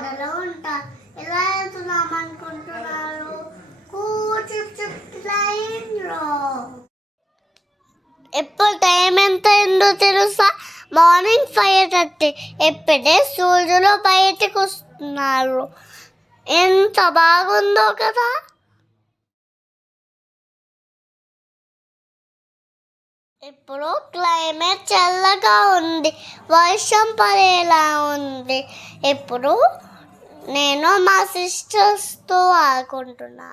విజయవాడలో ఉంటా. ఎలా వెళ్తున్నాం అనుకుంటున్నారు? ట్రైన్లో. ఇప్పుడు టైం ఎంత అయిందో తెలుసా? మార్నింగ్ 5:30. ఎప్పుడే సూర్యులు బయటకు వస్తున్నారు. ఎంత బాగుందో కదా. ఇప్పుడు క్లైమేట్ చల్లగా ఉంది, వర్షం పడేలా ఉంది. ఇప్పుడు నేను మా సిస్టర్స్తో ఆడుకుంటున్నా.